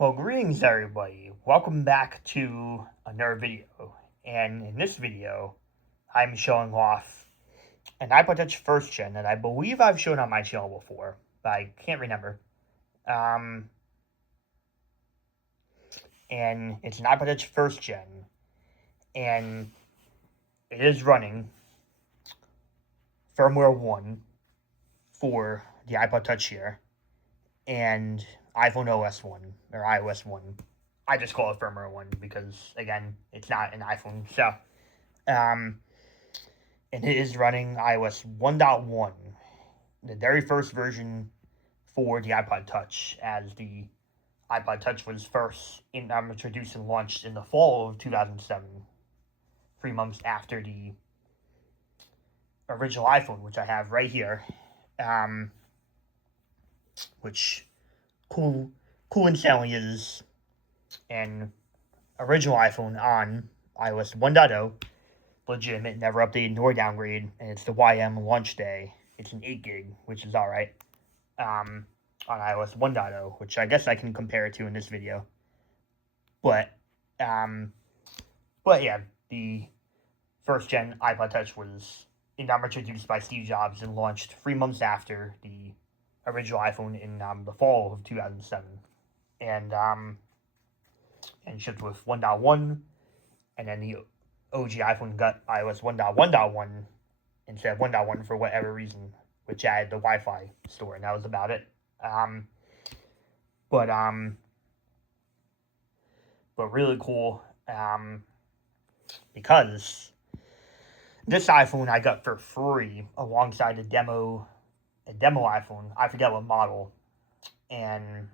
Well, greetings everybody. Welcome back to another video. And in this video, I'm showing off an iPod Touch first gen that I believe I've shown on my channel before, but I can't remember. And it's an iPod Touch first gen, and it is running firmware 1 for the iPod Touch here, and iPhone OS 1, or iOS 1. I just call it firmware 1 because, again, it's not an iPhone. So, and it is running iOS 1.1, the very first version for the iPod Touch, as the iPod Touch was first introduced and launched in the fall of 2007, 3 months after the original iPhone, which I have right here. Which coincidentally is an original iPhone on iOS 1.0, legitimate, never updated nor downgrade, and it's the YM launch day. It's an 8 gig, which is alright, on iOS 1.0, which I guess I can compare it to in this video. But yeah, the first gen iPod Touch was introduced by Steve Jobs and launched 3 months after the original iPhone in the fall of 2007, and shipped with 1.1, and then the OG iPhone got iOS 1.1.1 instead of 1.1 for whatever reason, which added the Wi-Fi store, and that was about it. But really cool, because this iPhone I got for free alongside a demo iPhone. I forget what model, and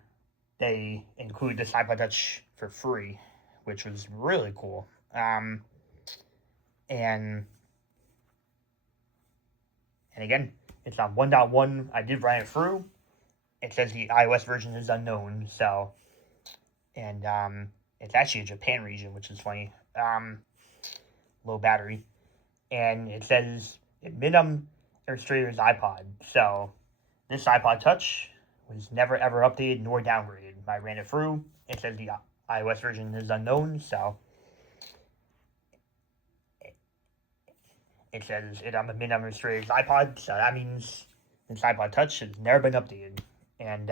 they include this iPod Touch for free, which was really cool. And again, it's on 1.1. I did run it through. It says the iOS version is unknown, so, and it's actually a Japan region, which is funny. Low battery, and it says minimum illustrator's iPod. So this iPod Touch was never ever updated nor downgraded. I ran it through. It says the iOS version is unknown, so it says it on the minimum illustrator's iPod. So that means this iPod Touch has never been updated, and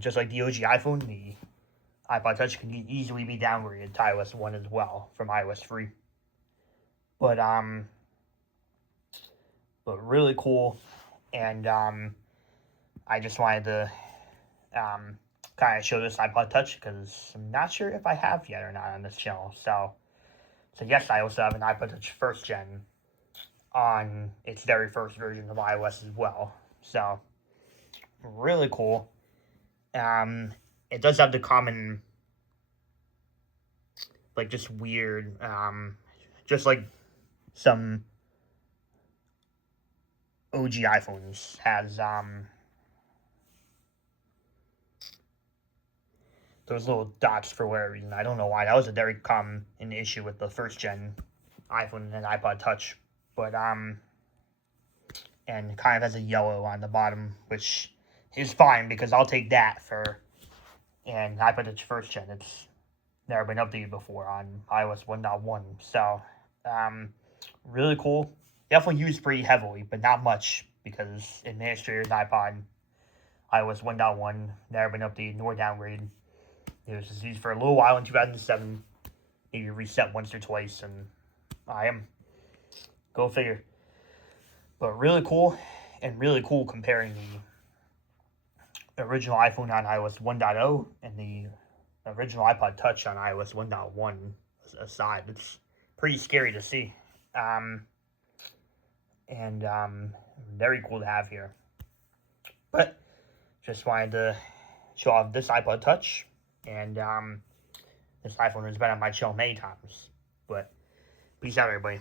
just like the OG iPhone, the iPod Touch can easily be downgraded to iOS 1 as well from iOS 3. But really cool, and I just wanted to kind of show this iPod Touch because I'm not sure if I have yet or not on this channel. So yes, I also have an iPod Touch first gen on its very first version of iOS as well. So really cool. It does have the common, like, just weird, just like some OG iPhones has, those little dots for whatever reason. I don't know why. That was a very common issue with the first gen iPhone and iPod Touch. But, and kind of has a yellow on the bottom, which is fine because I'll take that for an iPod Touch first gen. It's never been updated before on iOS 1.1. So, really cool. Definitely used pretty heavily, but not much because administrator's iPod, iOS 1.1, never been updated nor downgraded. It was just used for a little while in 2007, maybe reset once or twice, and go figure. But really cool, and really cool comparing the original iPhone on iOS 1.0 and the original iPod Touch on iOS 1.1 aside. It's pretty scary to see. Very cool to have here. But just wanted to show off this iPod Touch, and this iPhone has been on my channel many times. But peace out, everybody.